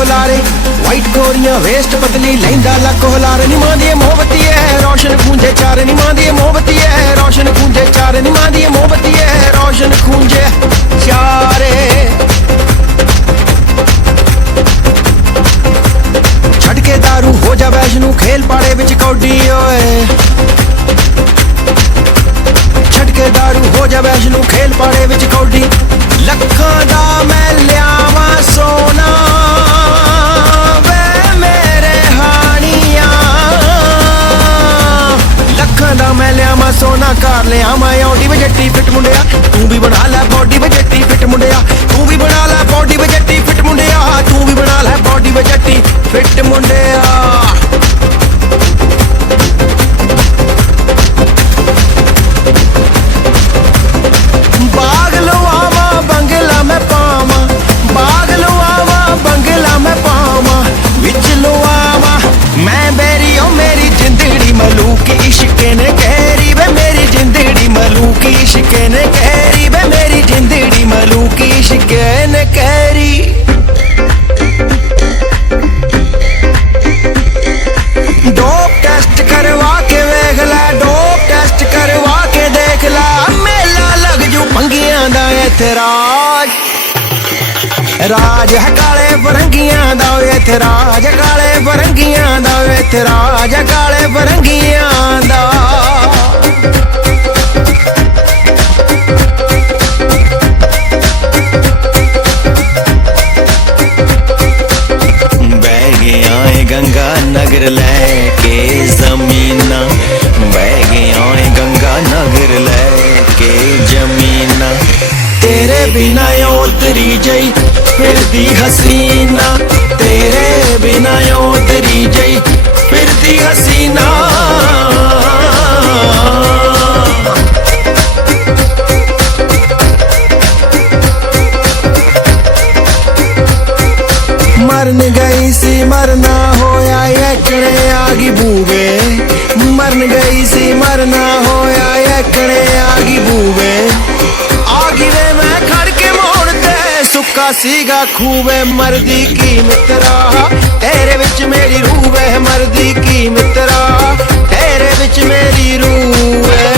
हुलारे white गोरियां waste पतली लैंदा luck हुलारे नी मां दी मोहब्बती है रोशन खूंजे चार नी मां दी मोहब्बती है रोशन खूंजे चार नी मां दी मोहब्बती है रोशन खूंजे चारे छड़ के दारू हो जा वैष्णु खेल पाड़े विच कौडी ओए छड़ के दारू हो जा वैष्णु खेल पाड़े विच कौडी लखां दा मैं लियावा सोना वे मेरे हानियां लखां दा मैं लियावा सोना कार लियावा औडी वे जट्टी फिट मुंडिया तू भी बना लै बॉडी वे जट्टी फिट मुंडिया तू भी बना लै बॉडी वे जट्टी फिट मुंडिया तू भी बना लै बॉडी वे जट्टी फिट मुंडिया इश्के ने कहरी वे मेरी जिंदड़ी मलूकी इश्के ने कहरी वे मेरी जिंदड़ी मलूकी इश्के ने कहरी डोप टेस्ट करवा के वेख लै डोप टेस्ट करवा के देख लै मेला लग जू भंगियां दा इत्थे राज राज है काले फरंगियां दा इत्थे राज काले फरंगियां दा इत्थे राज काले फरंगियां दा बह गया है गंगा नगर लेके जमीना बह गया है गंगा नगर लेके जमीना तेरे बिना उतरी जई फिरदी हसीना तेरे बिना उतरी जई फिरदी हसीना मरन गई सी मरना होया एकने आगी बूवे मरन गई सी मरना होया एकने आगी बूवे आगी वे मैं खड़ के मोड़ते सुक्का सीगा खूबे मर्दी की मित्रा तेरे विच मेरी रूह है मर्दी की मित्रा तेरे विच मेरी रूह है